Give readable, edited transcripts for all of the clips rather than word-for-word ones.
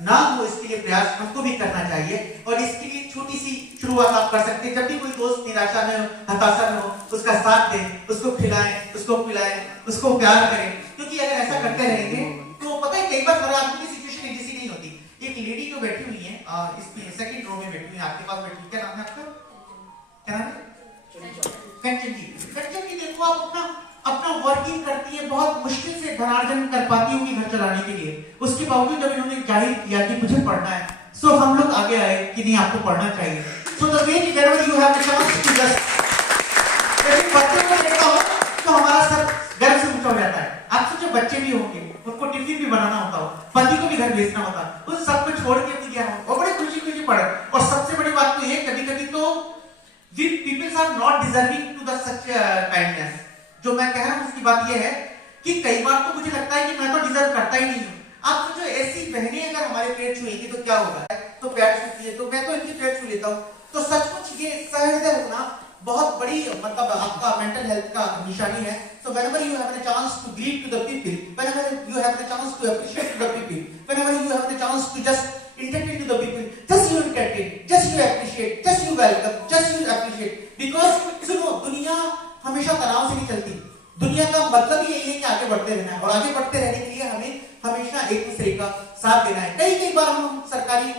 ना हो इसके लिए प्रयास हमको भी करना चाहिए। और इसके लिए छोटी सी शुरुआत आप कर सकते हैं। जब भी कोई दोस्त निराशा में हो, हताशा में हो, उसका साथ दें, उसको खिलाएं, उसको पिलाएं, उसको प्यार करें। क्योंकि अगर ऐसा करते रहेंगे तो पता है कई बार हर आदमी की सिचुएशन एक जैसी नहीं होती। एक लेडी जो बैठी हुई है इसमें सेकंड रो में बैठी हुई है, आपके पास बैठी है, क्या नाम है आपका? क्या नाम है? कंचन जी। कंचन जी देखो, आप अपना अपना वर्किंग करती है, बहुत मुश्किल से धनार्जन कर पाती होगी घर चलाने के लिए। उसके बावजूद जब इन्होंने जाहिर किया कि मुझे पढ़ना है, सो हम लोग आगे आए कि नहीं आपको पढ़ना चाहिए। So the way whenever you have the chance to just बच्चे को देखता हो तो हमारा सर गर्व से ऊंचा हो जाता है। आप सोचो बच्चे भी होंगे, उनको टिफिन भी बनाना होता हो, पति को भी घर भेजना होता है, उस सब को छोड़ के भी गया हो और बड़े खुशी खुशी पढ़े। और सबसे बड़ी बात तो ये, कभी कभी तो we people are not deserving to the such kindness। जो मैं कह रहा हूँ उसकी बात ये है कि कई बार तो मुझे लगता है कि मैं तो डिजर्व करता ही नहीं हूँ। आप सोचो ऐसी बहनें अगर हमारे पेट छुएंगी तो क्या होगा? तो पैर छूती है, तो मैं तो इनकी पेट छू लेता हूँ। तो सचमुच ये सहृदय होना बहुत बड़ी मतलब आपका मेंटल हेल्थ का निशानी है। So whenever you have a chance to greet to the people, whenever you have a chance to appreciate to the people, whenever you have a chance to just entertain to the people, just you entertain, just you appreciate, just you welcome, just you appreciate। Because सुनो, दुनिया हमेशा तनाव से नहीं चलती। दुनिया का मतलब ही यही है कि आगे बढ़ते रहना है और आगे बढ़ते रहने के लिए हमें हमेशा एक दूसरे का साथ देना है। कई बार हम सरकारी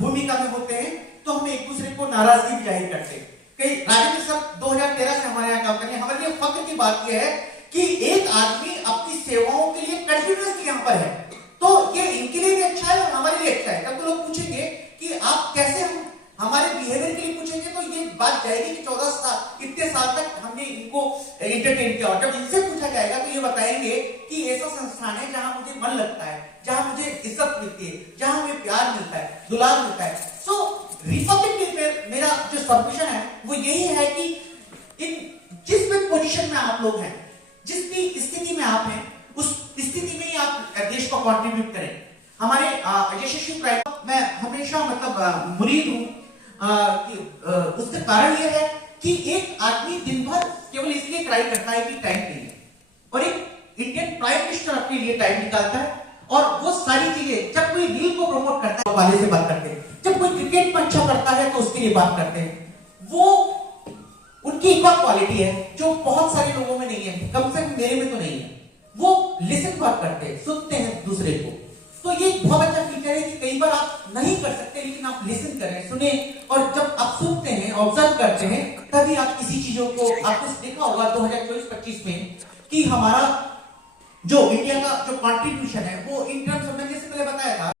भूमिका में होते हैं तो हम एक दूसरे को नाराजगी भी जाहिर करते हैं। कई राजेंद्र सर 2013 से हमारे यहाँ काम करने, हमारे लिए फख्र की बात यह है कि एक आदमी अपनी सेवाओं के लिए कंटिन्यूअसली यहाँ पर है। तो ये इनके लिए भी अच्छा है और हमारे लिए अच्छा है। तब तो लोग पूछेंगे कि आप कैसे, हम हमारे बिहेवियर के लिए पूछेंगे तो ये बात जाएगी कि 14 साल इतने साल तक हमने इनको एंटरटेन किया। और जब इनसे पूछा जाएगा तो ये बताएंगे कि ऐसा संस्थान है जहां मुझे मन लगता है, जहां मुझे इज्जत मिलती है, जहां मुझे प्यार मिलता है, दुलार मिलता है। सो रिपब्लिक डे पे मेरा जो सबमिशन है वो यही है कि इन जिस भी पोजीशन में आप लोग हैं, जिस भी स्थिति में आप हैं, उस स्थिति में ही आप देश को कंट्रीब्यूट करें। हमारे यशस्वी प्राइवेट मैं हमेशा मतलब मुरीद हूं कि उसका कारण यह है कि एक आदमी दिन भर केवल इसलिए ट्राई करता है कि टाइम नहीं है, और एक इंडियन प्राइम मिनिस्टर अपने लिए टाइम निकालता है। और वो सारी चीजें, जब कोई रील को प्रमोट करता है वाले से बात करते हैं, जब कोई क्रिकेट में अच्छा करता है तो उसके लिए बात करते हैं। वो उनकी एक क्वालिटी है जो बहुत सारे लोगों में नहीं है, कम से कम मेरे में तो नहीं है। वो लिसन बात करते हैं, सुनते हैं दूसरे को। तो ये बहुत अच्छा फीचर है कि कई बार आप नहीं कर सकते लेकिन आप लिसन करें, सुने। और जब आप सुनते हैं, ऑब्जर्व करते हैं, तभी आप किसी चीजों को, आपने देखा होगा 2024-25 में कि हमारा जो इंडिया का जो कंट्रीब्यूशन है वो इन टर्म्स ऑफ, मैंने जैसे पहले बताया था